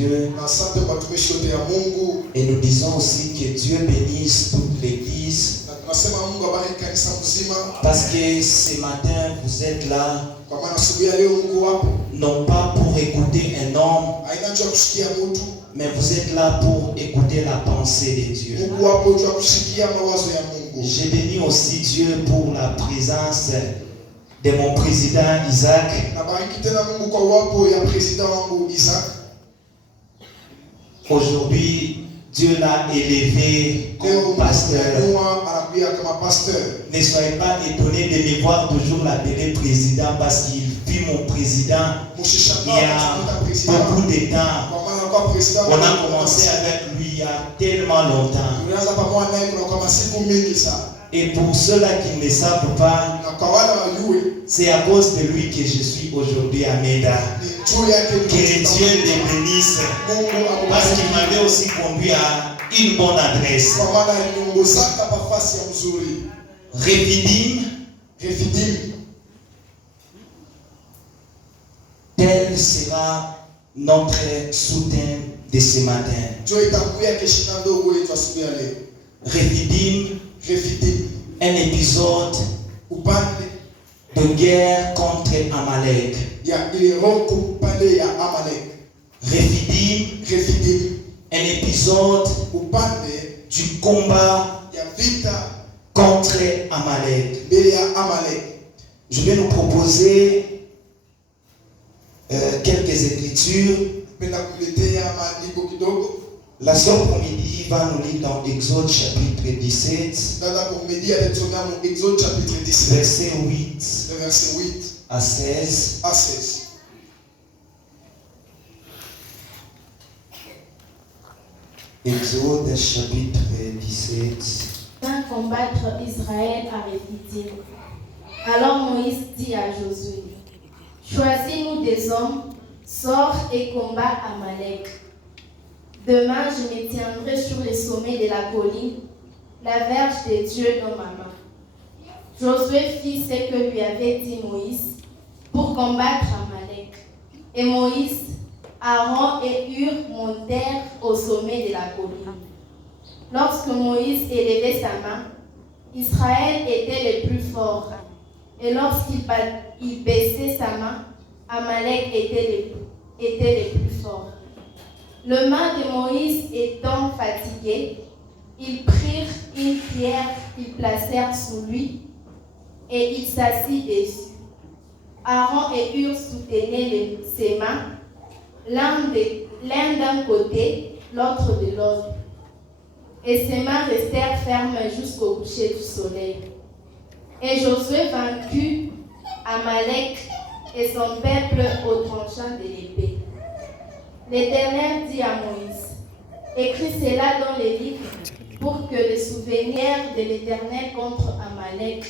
Dieu. Et nous disons aussi que Dieu bénisse toute l'église. Parce que ce matin, vous êtes là, non pas pour écouter un homme, mais vous êtes là pour écouter la pensée de Dieu. J'ai béni aussi Dieu pour la présence de mon président Isaac. Aujourd'hui, Dieu l'a élevé comme pasteur. Ne soyez pas étonnés de me voir toujours l'appeler président parce qu'il fut mon président il y a beaucoup de temps. On a commencé avec lui il y a tellement longtemps. Et pour ceux-là qui ne savent pas, c'est à cause de lui que je suis aujourd'hui à Meda. Que Dieu les bénisse. Parce qu'il m'avait aussi conduit à une bonne adresse. Rephidim. Tel sera notre soutien de ce matin. Rephidim. Un épisode de guerre contre Amalek. Rephidim, un épisode du combat contre Amalek. Je vais nous proposer quelques écritures. La sœur pour midi va nous lire dans Exode chapitre 17, verset 8 à 16. Exode chapitre 17. Vint combattre Israël à Rephidim. Alors Moïse dit à Josué, choisis-nous des hommes, sors et combat Amalek. Demain, je me tiendrai sur les sommets de la colline, la verge de Dieu dans ma main. Josué fit ce que lui avait dit Moïse pour combattre Amalek. Et Moïse, Aaron et Hur montèrent au sommet de la colline. Lorsque Moïse élevait sa main, Israël était le plus fort. Et lorsqu'il baissait sa main, Amalek était le plus fort. Le main de Moïse étant fatigué, ils prirent une pierre qu'ils placèrent sous lui et il s'assit dessus. Aaron et Hur soutenaient ses mains, l'un d'un côté, l'autre de l'autre. Et ses mains restèrent fermes jusqu'au coucher du soleil. Et Josué vaincut Amalek et son peuple au tranchant de l'épée. L'Éternel dit à Moïse, écris cela dans les livres pour que le souvenir de l'Éternel contre Amalek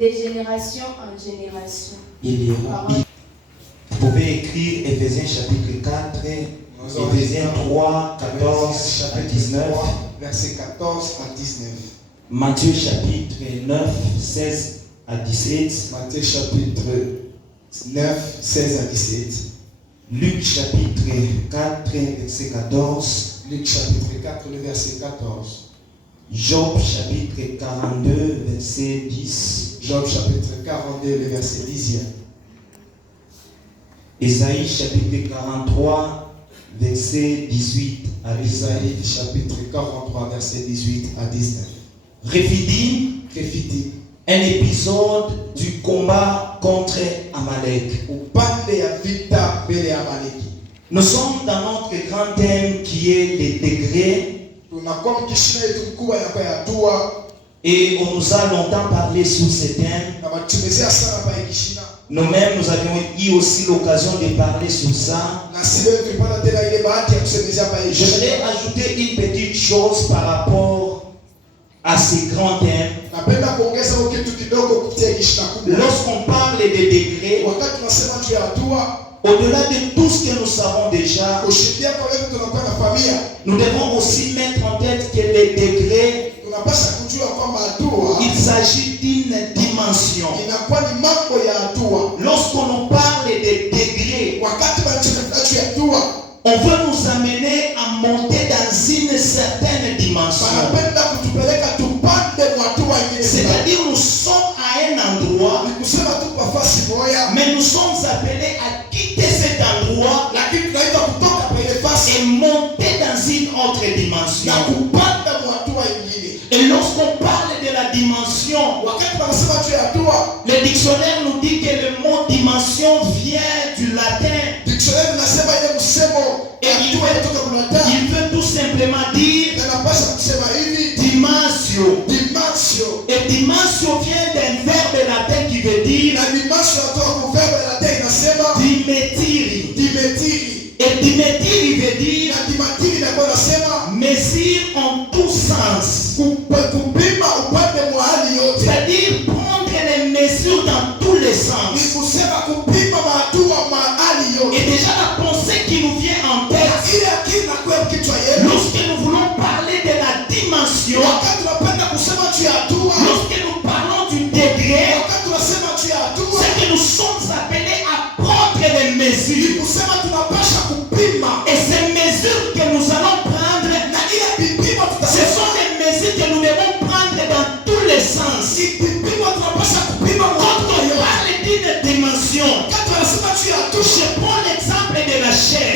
de génération en génération. Vous pouvez écrire Éphésiens chapitre 4, Éphésiens 3, 14 à 19. Verset 14 à 19. Matthieu chapitre 9, 16 à 17. Matthieu chapitre 9, 16 à 17. Luc chapitre 4, verset 14. Luc chapitre 4, le verset 14. Job chapitre 42, verset 10. Job chapitre 42, le verset 10. Ésaïe chapitre 43, verset 18 à 19. Ésaïe chapitre 43, verset 18 à 19. Rephidim, un épisode du combat contre Amalek. Nous sommes dans notre grand thème qui est les degrés. Et on nous a longtemps parlé sur ce thème. Nous-mêmes, nous avions eu aussi l'occasion de parler sur ça. Je voudrais ajouter une petite chose par rapport à ces grands thèmes. Lorsqu'on parle des degrés, au-delà de tout ce que nous savons déjà, nous devons aussi mettre en tête que les degrés, il s'agit d'une dimension. Lorsqu'on nous parle des degrés, On veut nous amener à monter dans une certaine dimension. C'est-à-dire nous sommes à un endroit, mais nous sommes appelés à quitter cet endroit et monter dans une autre dimension. Et lorsqu'on parle de la dimension, le dictionnaire nous dit que le mot dimension vient du latin. Et il veut tout simplement dire dimension. Et dimension vient d'un verbe latin qui veut dire dimetiri. Et dimetiri veut dire mesure en tout sens. C'est-à-dire prendre les mesures dans tous les sens. Et déjà la pensée qui nous vient en tête, lorsque nous voulons parler de la dimension, lorsque nous parlons du degré, c'est que nous sommes appelés à prendre les mesures. Et ces mesures que nous allons prendre, ce sont les mesures que nous devons prendre dans tous les sens. Quand on parle d'une dimension, je prends l'exemple de la chair.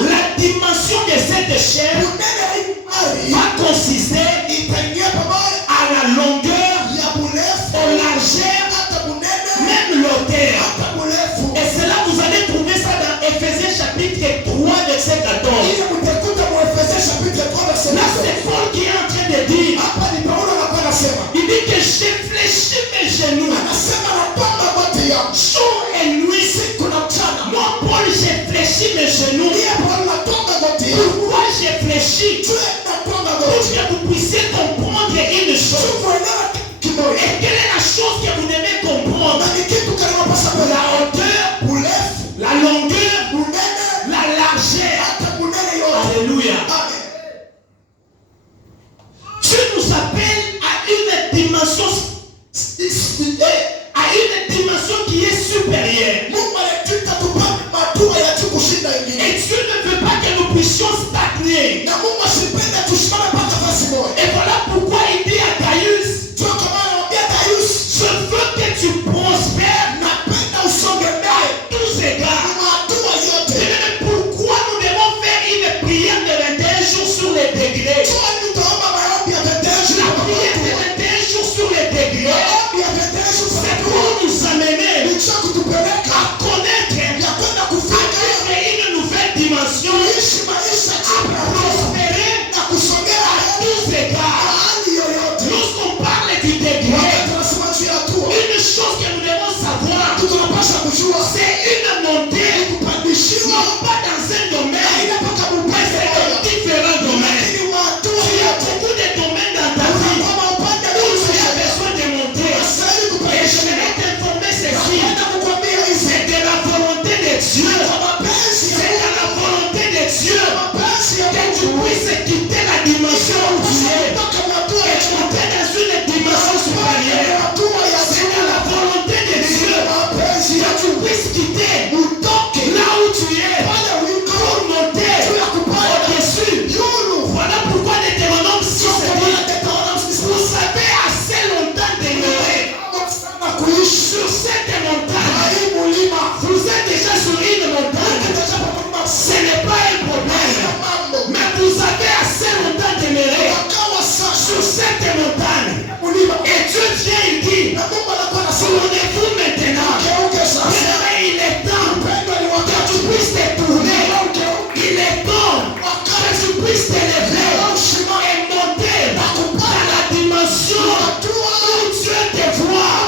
La dimension de cette chair va consister à la longueur, au largeur, même l'auteur. Et cela, vous allez trouver ça dans Ephésiens chapitre 3, verset 14. Là, c'est Paul qui est en train de dire, il dit que j'ai fléchi mes genoux jour et nuit. Moi, Paul, j'ai fléchi mes genoux. Pourquoi j'ai fléchi? Pour que vous puissiez comprendre une chose. Et quelle est la chose que vous devez comprendre? La hauteur, la longueur, la largeur. Alléluia. Dieu nous appelle à une dimension qui est supérieure. Et Dieu ne veut pas que nous puissions stagner. Et voilà pourquoi il dit à Gaius, je veux que tu prospères à tous égards. Mais pourquoi nous devons faire une prière de 21 jours sur les degrés? La prière de 21 jours sur les degrés, c'est pour nous amener à connaître, à créer une nouvelle dimension, à prospérer à tous égards. Lorsqu'on parle du degré, une chose que nous devons savoir, c'est une montée, non pas dans un domaine, mais c'est dans différents domaines. Il y a beaucoup de domaines dans ta vie où tu as besoin de monter. Et je vais t'informer ceci, c'est de la volonté de Dieu. C'est de la volonté de Dieu que tu puisses quitter la dimension où tu es et monter dans une dimension supérieure. C'est de la volonté de Dieu que tu puisses quitter là où tu es pour monter au-dessus. Voilà pourquoi Deutéronome 6 dit, vous savez assez longtemps demeurer sur cette montagne. Vous êtes déjà sur une montagne. Ce n'est pas un problème. Mais vous avez assez longtemps demeuré sur cette montagne. Et Dieu vient, il dit, tournez-vous maintenant. Mais il est temps que tu puisses te tourner. Il est temps que tu puisses t'élever et monter dans la dimension où Dieu te voit.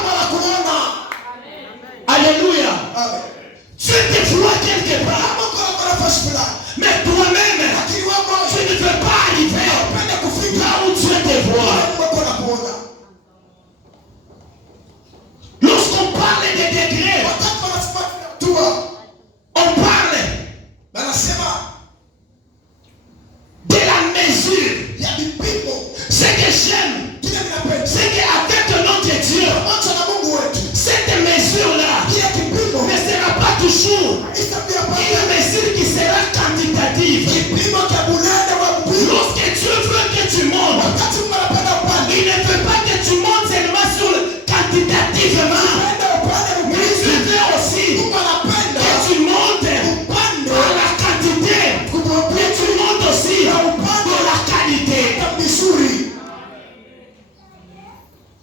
Alléluia. Dieu te voit quelque part. Mais toi-même, tu ne veux pas arriver là où Dieu te voit. Lorsqu'on parle des degrés, on parle de la mesure. Ce que j'aime, c'est qu'avec notre Dieu, cette mesure-là ne sera pas toujours une mesure qui sera relative. Lorsque Dieu veut que tu montes, il ne veut pas que tu montes seulement sur le quantitativement, mais Dieu veut aussi que tu montes dans la quantité, que tu montes aussi dans la qualité.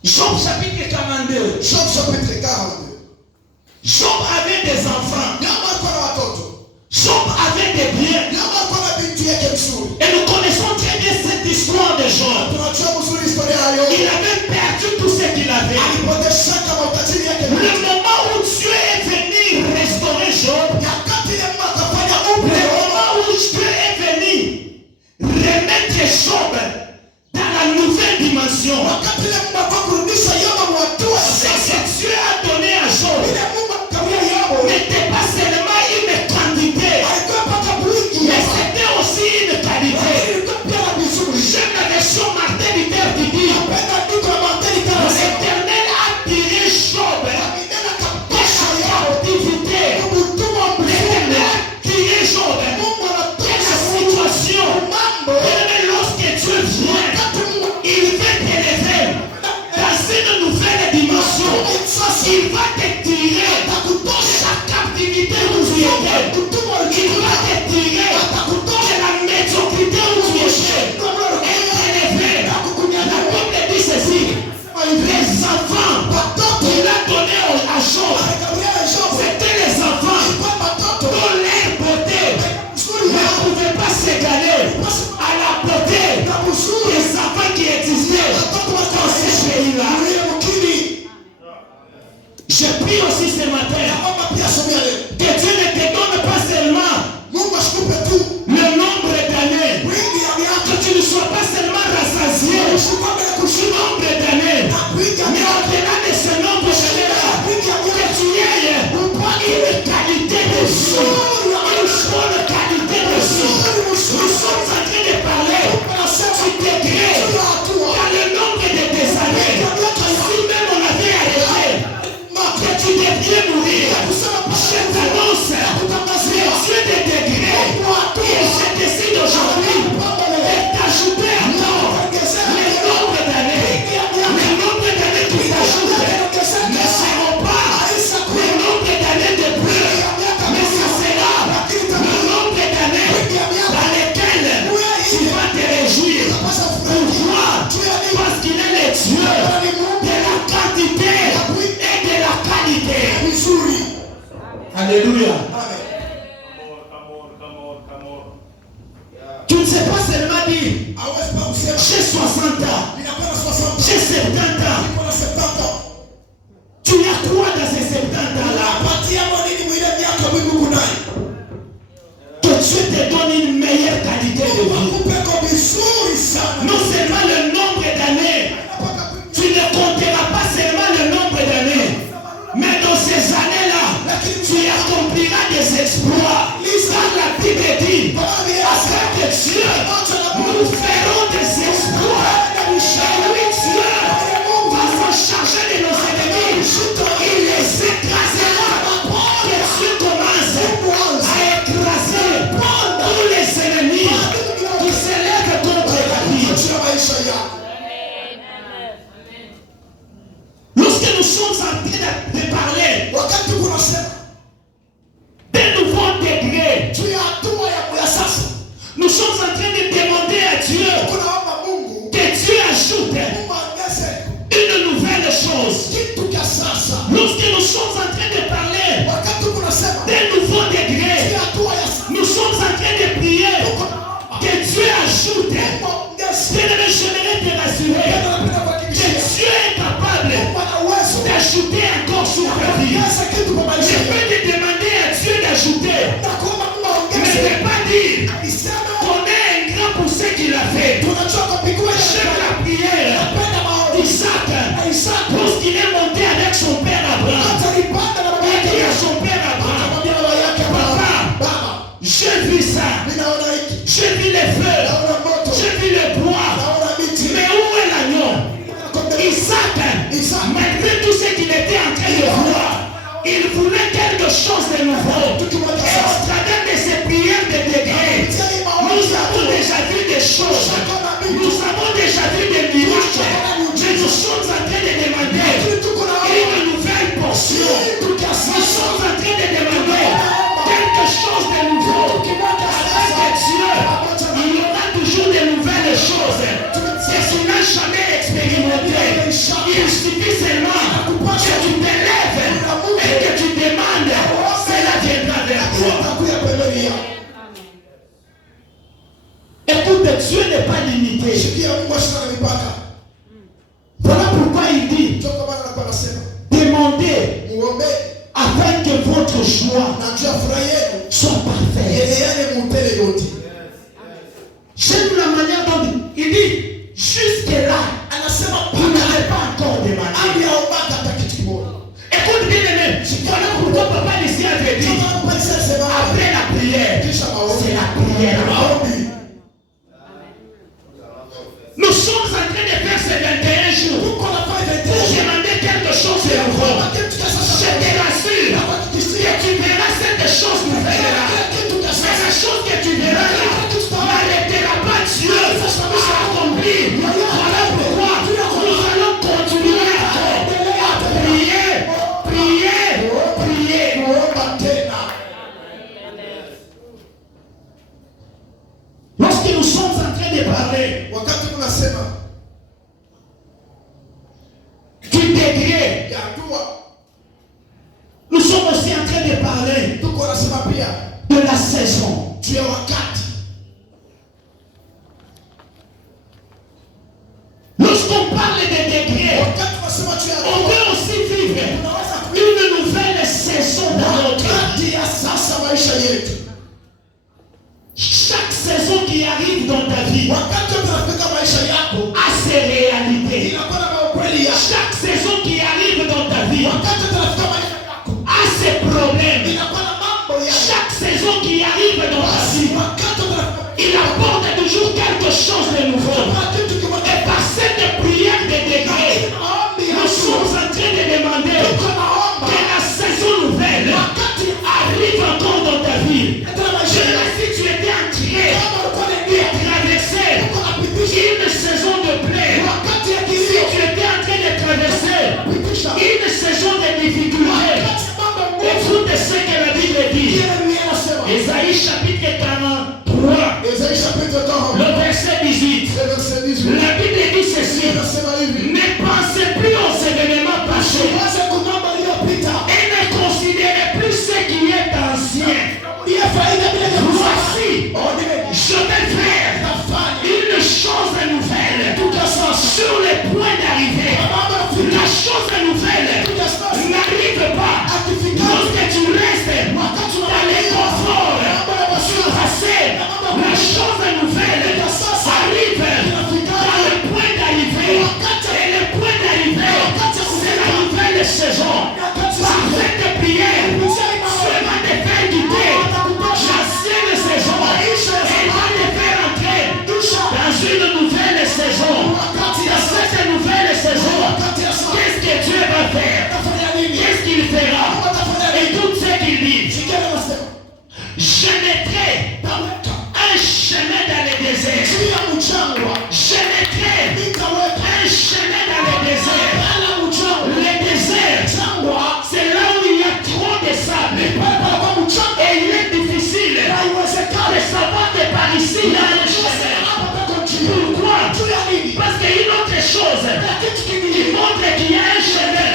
Job chapitre 42. Job avait des enfants. Job avait des biens. Et nous connaissons très bien cette histoire de Job. Il avait perdu tout ce qu'il avait. Le moment où Dieu est venu restaurer Job, le moment où Dieu est venu remettre Job dans la nouvelle dimension, c'est ce que Dieu a donné à Job n'était pas seulement une quantité, mais c'était aussi une qualité. J'aime la version Martin Luther qui dit l'Éternel a tiré Job de sa captivité. L'Éternel a tiré Job de la situation. Et lorsque Dieu vient, il veut t'élever dans une nouvelle dimension. Il va te tirer de la captivité où tu étais. Il va te tirer de la médiocrité où tu étais. Et t'élever. La Bible dit ceci. Les enfants qu'il a donnés à Job, c'était les enfants dont leur beauté ne pouvait pas s'égaler à la beauté des enfants qui existaient dans ce pays-là. Je prie aussi ce matin que Dieu ne te donne pas seulement le nombre d'années, que tu ne sois pas seulement rassasié du nombre d'années, mais au-delà de ce nombre d'années-là, que tu aies une qualité de vie, une bonne qualité de vie. Nous sommes en train de parler du degré dans le nombre de tes années. Si même on avait arrêté que tu devrais mourir, je t'annonce le Dieu des degrés. Et je décide aujourd'hui de t'ajouter encore le nombre d'années. Le nombre d'années qui s'ajoutent ne seront pas le nombre d'années de plus, mais ce sera le nombre d'années dans lesquelles tu vas te réjouir. Pourquoi? Parce qu'il est le Dieu de la quantité et de la qualité. Alléluia. Tu ne sais pas seulement dire j'ai 60 ans, j'ai 70 ans. Tu as quoi dans ces 70 ans-là? Que Dieu te donne une meilleure qualité de vie. Non seulement le nombre d'années, tu ne compteras pas seulement le nombre d'années, mais dans ces années-là, tu accompliras des exploits. Car la Bible dit, afin que Dieu nous ferons des exploits. Et oui, Dieu va se charger de nos ennemis. Il les écrasera. Que Dieu commence à écraser tous les ennemis qui s'élèvent contre la vie. Lorsque nous sommes en train de parler des nouveaux degrés, nous sommes en train de demander à Dieu que Dieu ajoute une nouvelle chose. Lorsque nous sommes en train de parler des nouveaux degrés, nous sommes en train de prier que Dieu ajoute. J'aimerais te rassurer que Dieu est capable d'ajouter encore sur ta vie. Je peux te demander à Dieu d'ajouter, mais ne pas dire qu'on est un grand pour ce qu'il a fait. J'aime la prière d'Isaac lorsqu'il est monté avec son père Abraham. Il dit à son père Abraham, papa, j'ai vu ça, j'ai vu les fleurs, j'ai vu le bois, mais où est l'agneau? Isaac, malgré tout ce qu'il était en train de voir, il voulait quelque chose de nouveau. Et au travers de ses prières de degrés, Dieu n'est pas limité. Shikia Mungu ashina na mipaka. Voilà pourquoi il dit, Ndio kwa maana anakuwa anasema, demandez muombe afin que votre joie na jua furaha yenu soit parfaite. yeye mutele yote. J'aime la manière dont il dit, jusque-là, Anasema vous n'avez pas encore demandé. ameomba hata kitu kimoja. Écoute bien aimé, voilà pourquoi papa ici avait dit, après la prière, c'est la prière. Nous sommes en train de faire ces 21 jours pour demander quelque chose de nouveau. Je te rassure que tu verras cette chose nouvelle là. C'est la chose que tu verras là. N'arrêtera pas Dieu à accomplir. Voilà pourquoi nous allons continuer à prier, prier, prier. Lorsque nous sommes en train de parler du degré, nous sommes aussi en train de parler de la saison. Lorsqu'on parle de degré, on peut aussi vivre une nouvelle saison dans notre vie. Chaque saison qui arrive dans ta vie a ses réalités. Chaque saison qui arrive dans ta vie a ses problèmes. Chaque saison qui arrive dans ta vie, il apporte toujours quelque chose de nouveau. Et par cette prière de degré, nous sommes en train de demander que la saison nouvelle arrive encore dans ta vie. Si tu étais en train de traverser une saison de plaie, si tu étais en train de traverser une saison de difficulté, écoute ce que la Bible dit. Ésaïe chapitre 43, le verset 18. La Bible dit ceci: ne pensez plus aux événements passés et ne considérez plus ce qui est ancien. Voici, je vais faire une chose nouvelle sur le point d'arriver. La chose nouvelle n'arrive pas lorsque tu restes dans les conforts passés. La chose nouvelle arrive dans le point d'arrivée. Et le point d'arrivée, c'est la nouvelle saison. Par cette prière, Dieu va te faire quitter l'ancienne saison. Et va te faire entrer dans une nouvelle saison. Dans cette nouvelle saison, qu'est-ce que Dieu va faire? Qu'est-ce qu'il fera? Écoute ce qu'il dit. Je mettrai un chemin dans le désert. Je mettrai un chemin dans le désert. Le désert, c'est là où il y a trop de sable. Et il est difficile de savoir que par ici il y a un chemin. Pourquoi? Parce qu'il y a une autre chose qui montre qu'il y a un chemin.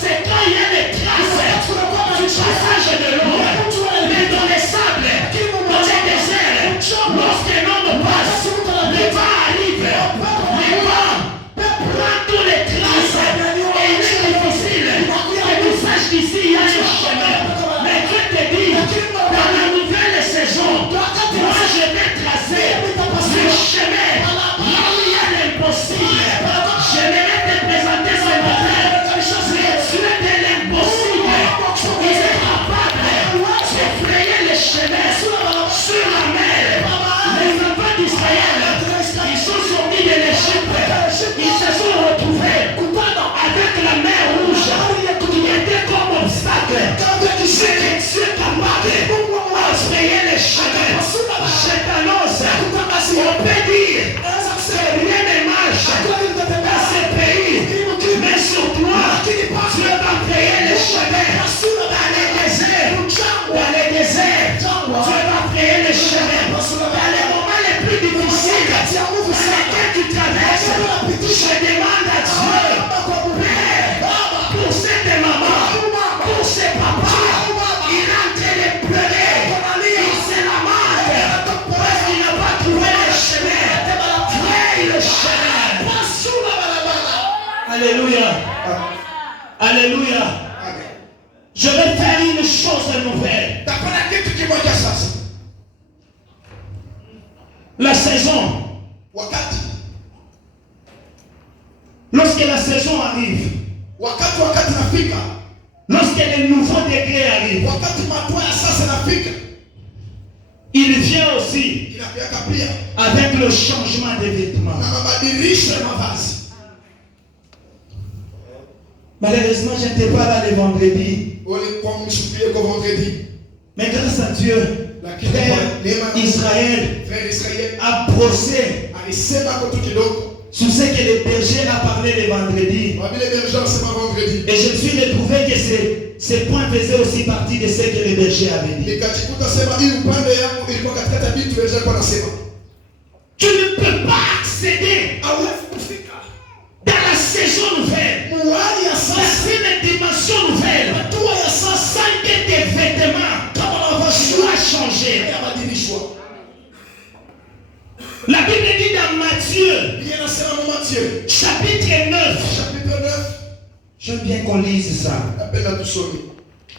C'est quand il y a des traces du passage de l'eau. Mais dans les sables, dans les déserts, lorsqu'un homme passe, le vent arrive. Alléluia. Alléluia. Je vais faire une chose nouvelle. La saison. Lorsque la saison arrive. Lorsque les nouveaux degrés arrivent. Il vient aussi avec le changement des vêtements. Malheureusement, je n'étais pas là le vendredi. Mais grâce à Dieu, Israël a brossé sur ce que le berger a parlé le vendredi. Et je me suis retrouvé que ce point faisait aussi partie de ce que le berger avait dit. Tu ne peux pas accéder dans la saison nouvelle, dans une dimension nouvelle, sans que tes vêtements soient changés. La Bible dit dans Matthieu, chapitre 9, j'aime bien qu'on lise ça.